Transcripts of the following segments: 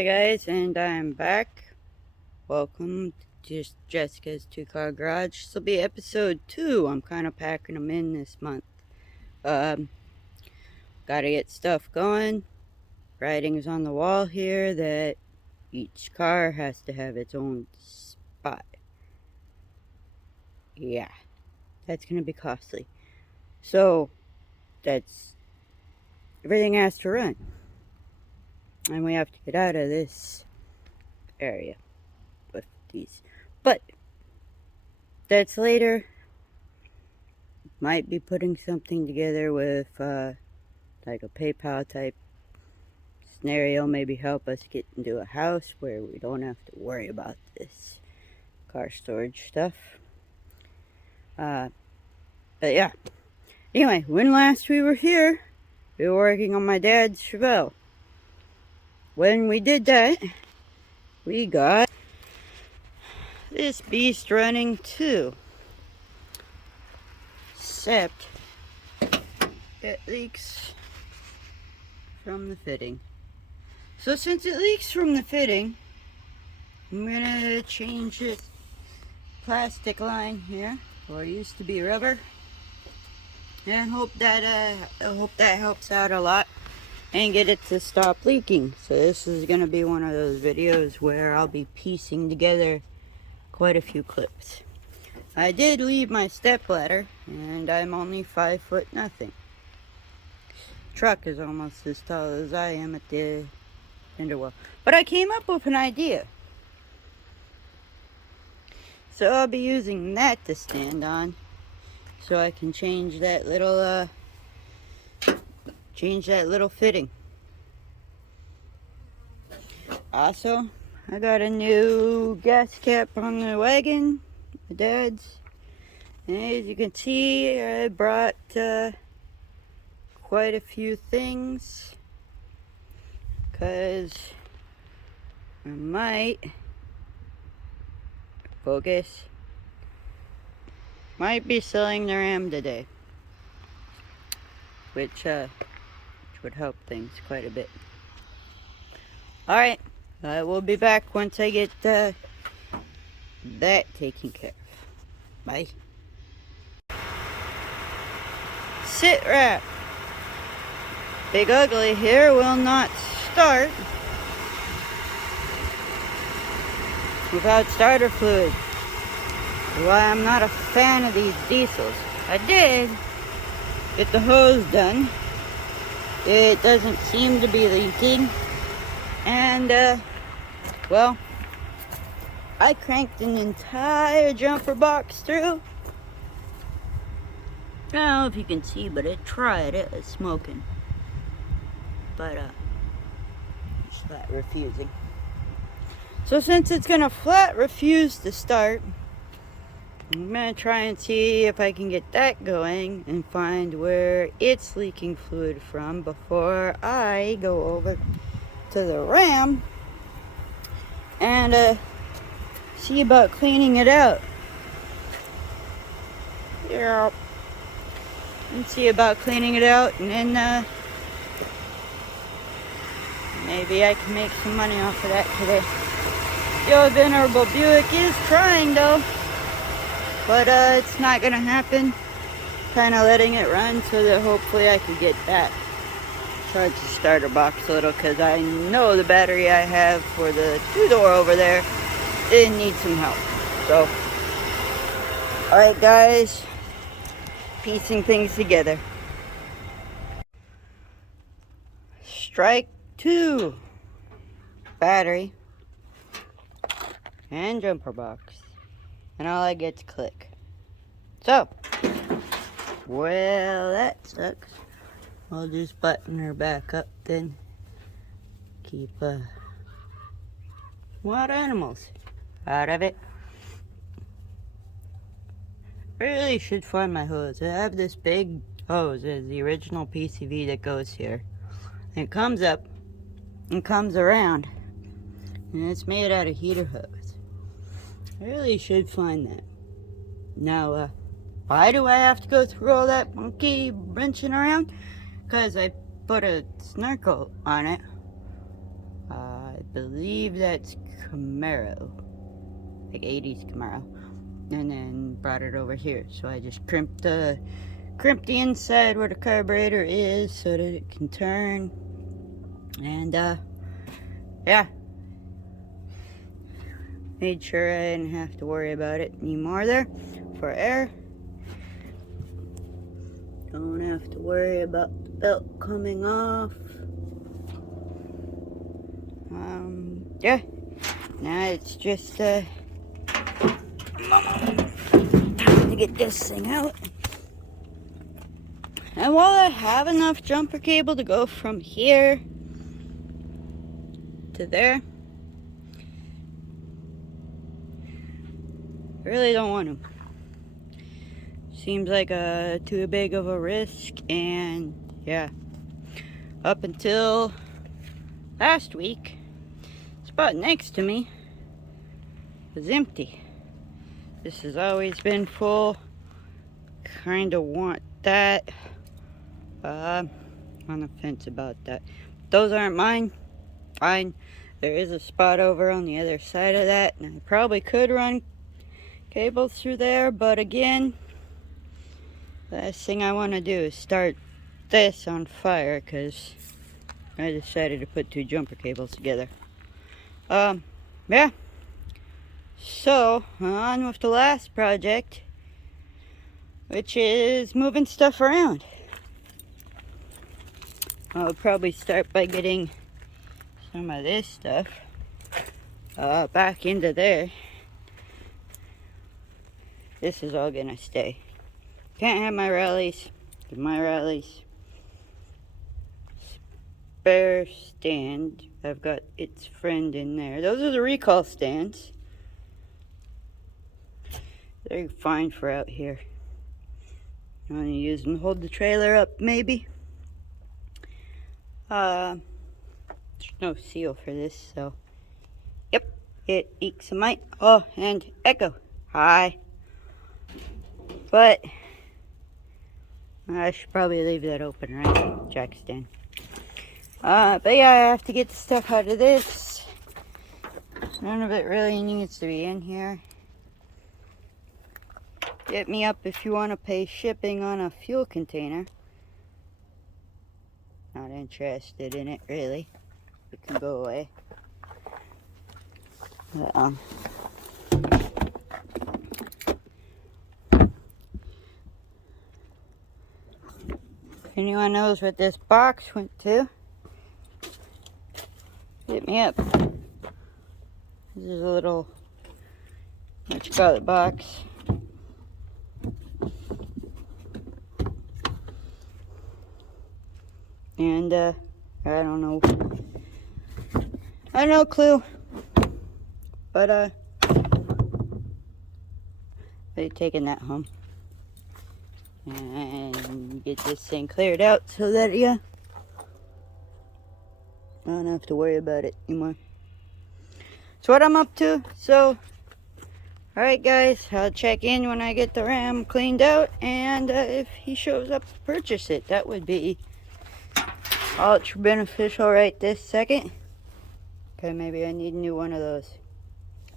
Hi guys, and I'm back. Welcome to Jessica's Two-Car Garage. This will be episode 2. I'm kind of packing them in this month. Gotta get stuff going. Writing's on the wall here that each car has to have its own spot. Yeah, that's gonna be costly. So, everything has to run. And we have to get out of this area with these. But that's later. Might be putting something together with like a PayPal type scenario. Maybe help us get into a house where we don't have to worry about this car storage stuff. But yeah. Anyway, when last we were here, we were working on my dad's Chevelle. When we did that, we got this beast running too. Except it leaks from the fitting. So since it leaks from the fitting, I'm gonna change this plastic line here, or it used to be rubber, and hope that helps out a lot and get it to stop leaking. So this is gonna be one of those videos where I'll be piecing together quite a few clips. I did leave my stepladder, and I'm only 5'0" nothing. Truck is almost as tall as I am at the fender well. But I came up with an idea. So I'll be using that to stand on, so I can change that little fitting. Also, I got a new gas cap on the wagon, my dad's. And as you can see, I brought quite a few things, because I might be selling the Ram today, which would help things quite a bit. Alright, I will be back once I get that taken care of. Bye. Sit wrap. Big Ugly here will not start without starter fluid. Why I'm not a fan of these diesels. I did get the hose done. It doesn't seem to be leaking. And, well, I cranked an entire jumper box through. I don't know if you can see, but it tried. It was smoking. But, it's flat refusing. So since it's gonna flat refuse to start, I'm gonna try and see if I can get that going and find where it's leaking fluid from before I go over to the Ram and see about cleaning it out. Yeah. And see about cleaning it out, and then maybe I can make some money off of that today. The old venerable Buick is trying though, but it's not gonna happen. Kind of letting it run so that hopefully I can get that. Charge the starter box a little, because I know the battery I have for the two-door over there, it needs some help. So, alright guys, piecing things together. Strike 2. Battery and jumper box, and all I get to click. So, well, that sucks. I'll just button her back up then. Keep wild animals out of it. Really should find my hose. I have this big hose. It's the original PCV that goes here. And it comes up and comes around. And it's made out of heater hose. I really should find that. Now, why do I have to go through all that monkey wrenching around? Because I put a snorkel on it. I believe that's Camaro, like 80s Camaro, and then brought it over here. So I just crimped the inside where the carburetor is so that it can turn, and yeah, made sure I didn't have to worry about it anymore there for air. Don't have to worry about the belt coming off. Yeah, now it's just time to get this thing out. And while I have enough jumper cable to go from here to there, I really don't want to. Seems like too big of a risk, and yeah, up until last week, the spot next to me was empty. This has always been full. Kinda want that. On the fence about that. Those aren't mine. Fine. There is a spot over on the other side of that, and I probably could run cables through there, but again, last thing I want to do is start this on fire because I decided to put two jumper cables together. Yeah. So, on with the last project, which is moving stuff around. I'll probably start by getting some of this stuff back into there. This is all gonna stay. Can't have my rallies. My rallies. Spare stand. I've got its friend in there. Those are the recall stands. They're fine for out here. I'm gonna use them to hold the trailer up, maybe. There's no seal for this, so. Yep, it ekes a mite. Oh, and Echo. Hi. But I should probably leave that open, right? Jack stand. But yeah, I have to get the stuff out of this. None of it really needs to be in here. Hit me up if you want to pay shipping on a fuel container. Not interested in it, really. It can go away. But, anyone knows what this box went to? Hit me up. This is a little, what you call it, box. And I don't know. I have no clue. But I'll be taking that home. And get this thing cleared out so that I don't have to worry about it anymore. That's what I'm up to. So, alright guys, I'll check in when I get the Ram cleaned out, and if he shows up to purchase it, that would be ultra beneficial right this second. Okay, maybe I need a new one of those.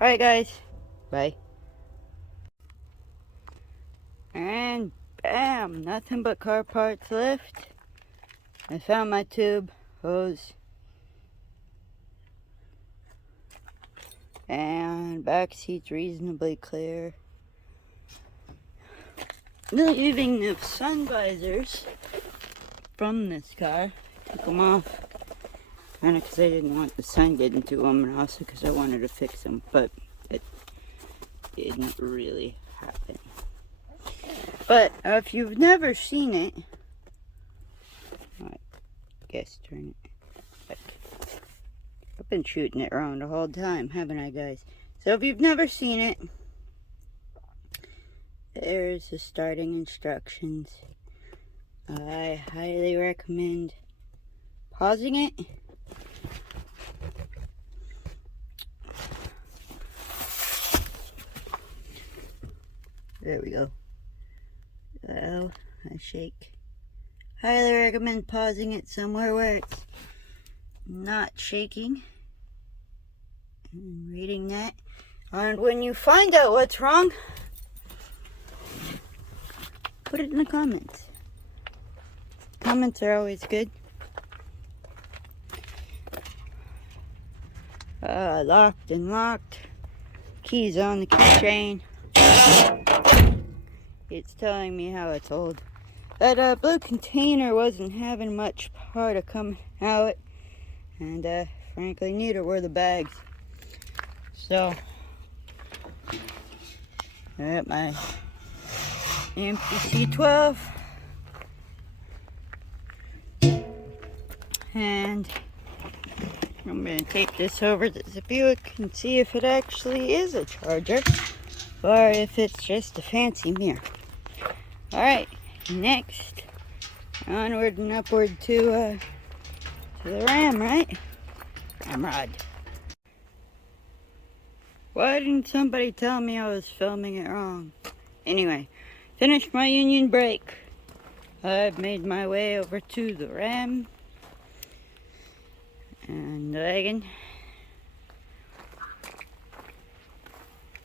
Alright guys, bye. And bam, nothing but car parts left. I found my tube, hose, and back seat's reasonably clear. Leaving the sun visors from this car. Took them off, kind of because I didn't want the sun getting to them, and also because I wanted to fix them, but it didn't really happen. But if you've never seen it, I guess turn it back. I've been shooting it around the whole time, haven't I, guys? So if you've never seen it, there's the starting instructions. I highly recommend pausing it. There we go. Well, I shake. Highly recommend pausing it somewhere where it's not shaking. and reading that. And when you find out what's wrong, put it in the comments. Comments are always good. Locked and locked. Keys on the keychain. It's telling me how it's old. That blue container wasn't having much power to come out. And frankly, neither were the bags. So, I got my empty C12. And I'm going to take this over to the Buick and see if it actually is a charger or if it's just a fancy mirror. Alright, next, onward and upward to the Ram, right? Ramrod. Why didn't somebody tell me I was filming it wrong? Anyway, finished my union break. I've made my way over to the Ram and the wagon.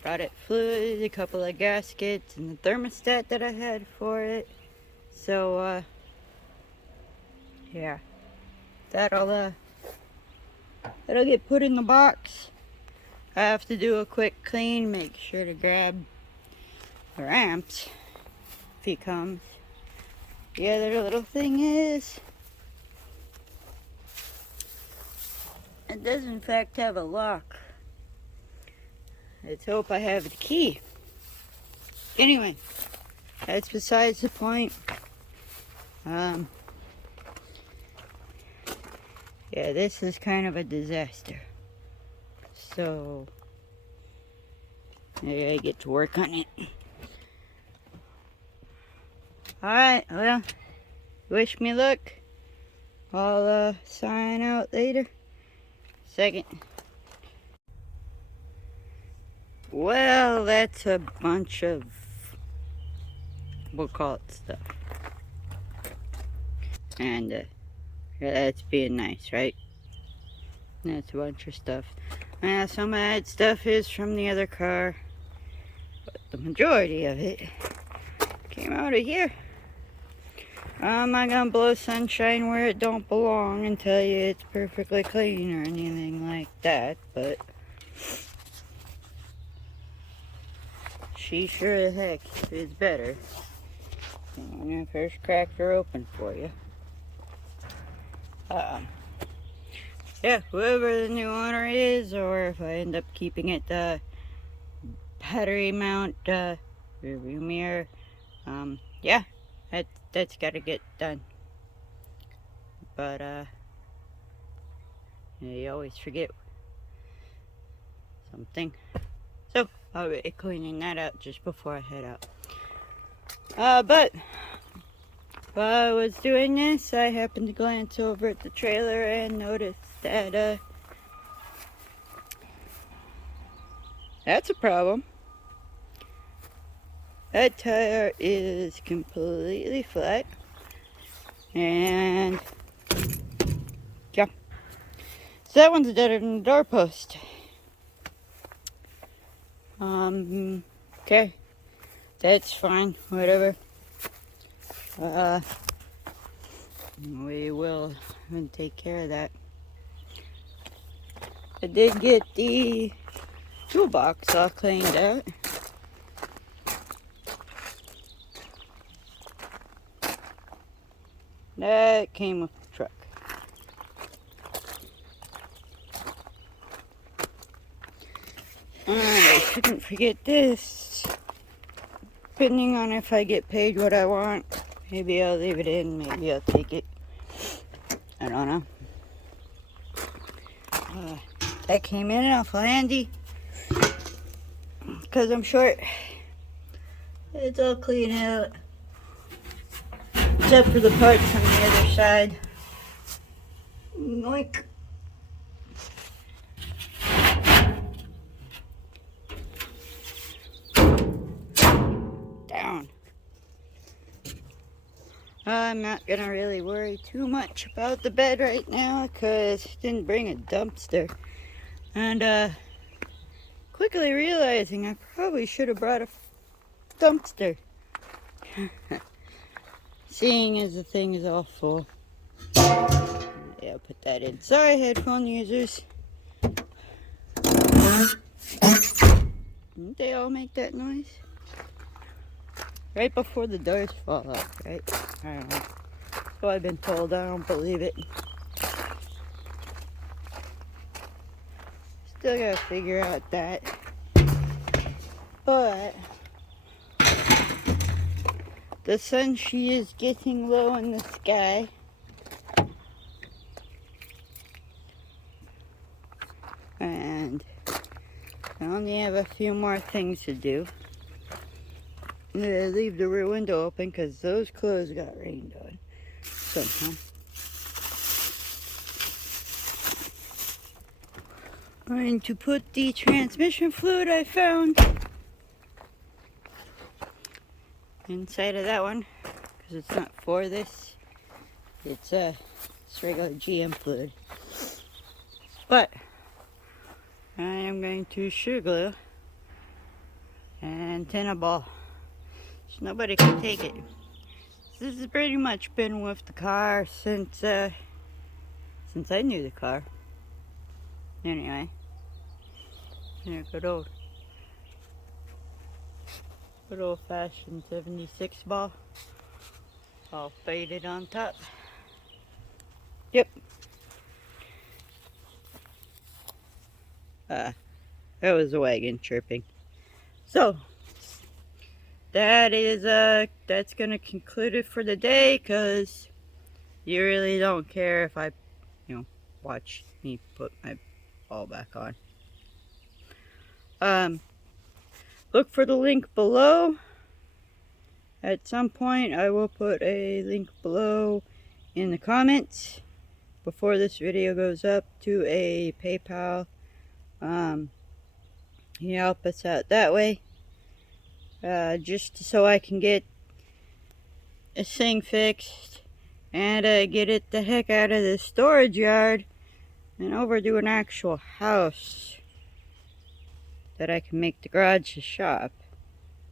Brought it fluid, a couple of gaskets, and the thermostat that I had for it. So, yeah, that'll get put in the box. I have to do a quick clean, make sure to grab the ramps if he comes. The other little thing is, it does in fact have a lock. Let's hope I have the key. Anyway, that's besides the point. Yeah, this is kind of a disaster. So, I get to work on it. Alright, well, wish me luck. I'll sign out later. Second. Well, that's a bunch of, we'll call it stuff. And that's being nice, right? That's a bunch of stuff. Some of that stuff is from the other car, but the majority of it came out of here. I'm not gonna blow sunshine where it don't belong and tell you it's perfectly clean or anything like that, but she sure as heck is better when I first cracked her open for you. Yeah, whoever the new owner is, or if I end up keeping it battery mount rearview mirror, yeah, that's got to get done. But you always forget something, so I'll be cleaning that out just before I head out. But while I was doing this, I happened to glance over at the trailer and noticed that that's a problem. That tire is completely flat, and yeah, so that one's deader than the doorpost. Okay, that's fine, whatever. We will take care of that. I did get the toolbox all cleaned out. That came with the truck. And I shouldn't forget this. Depending on if I get paid what I want, maybe I'll leave it in, maybe I'll take it. I don't know. That came in awful handy, because I'm short. It's all clean out, except for the parts on the other side. Yoink. Down. I'm not gonna really worry too much about the bed right now, because I didn't bring a dumpster. And quickly realizing I probably should have brought a dumpster. Seeing as the thing is all full. Yeah, I'll put that in. Sorry, headphone users. Didn't they all make that noise? Right before the doors fall off, right? I don't know. So I've been told. I don't believe it. Still gotta figure out that. But the sun, she is getting low in the sky. And I only have a few more things to do. I'm gonna leave the rear window open because those clothes got rained on somehow. I'm going to put the transmission fluid I found inside of that one because it's not for this. It's regular GM fluid. But I am going to sugar glue and tin a ball so nobody can take it. This has pretty much been with the car since I knew the car. Anyway, yeah, good old fashioned 76 ball, all faded on top. Yep. That was a wagon chirping. So that is that's gonna conclude it for the day, because you really don't care if I watch me put my ball back on. Look for the link below. At some point I will put a link below in the comments before this video goes up to a PayPal. You help us out that way, just so I can get this thing fixed and get it the heck out of the storage yard and over to an actual house that I can make the garage a shop.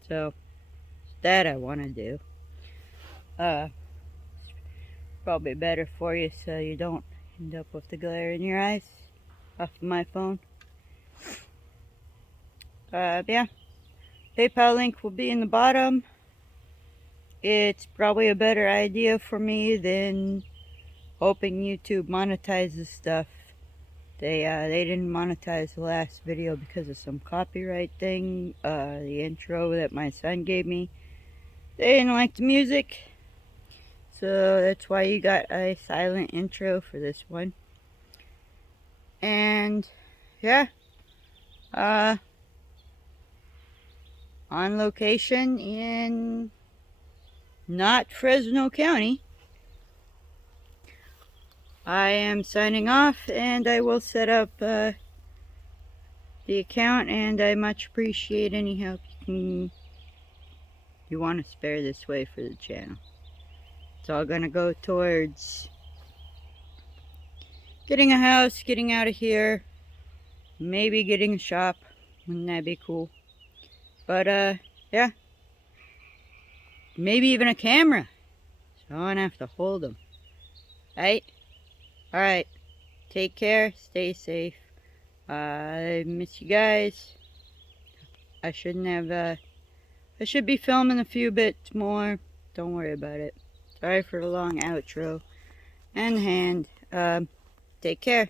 So that I want to do. Probably better for you so you don't end up with the glare in your eyes off of my phone. Yeah, PayPal link will be in the bottom. It's probably a better idea for me than hoping YouTube monetizes stuff. They didn't monetize the last video because of some copyright thing. The intro that my son gave me, they didn't like the music, so that's why you got a silent intro for this one. And yeah, on location in not Fresno County, I am signing off, and I will set up the account, and I much appreciate any help you want to spare this way for the channel. It's all gonna go towards getting a house, getting out of here, maybe getting a shop. Wouldn't that be cool? But yeah, maybe even a camera, so I don't have to hold them. Right? Alright, take care, stay safe. I miss you guys. I shouldn't have, I should be filming a few bits more. Don't worry about it. Sorry for the long outro and hand. Take care.